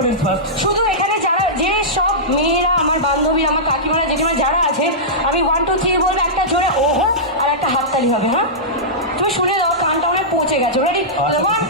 Audience first. শুধু এখানে যারা যে সব মেয়েরা আমার বান্ধবী আমার কাকিমারা জেঠিমা যারা আছে আমি 1 2 3 বলবো, একটা জোরে ওহো আর একটা হাততালি হবে। হ্যাঁ তুমি শুনে দাও, কানটা অনেক পৌঁছে গেছে। রেডি? আচ্ছা। 1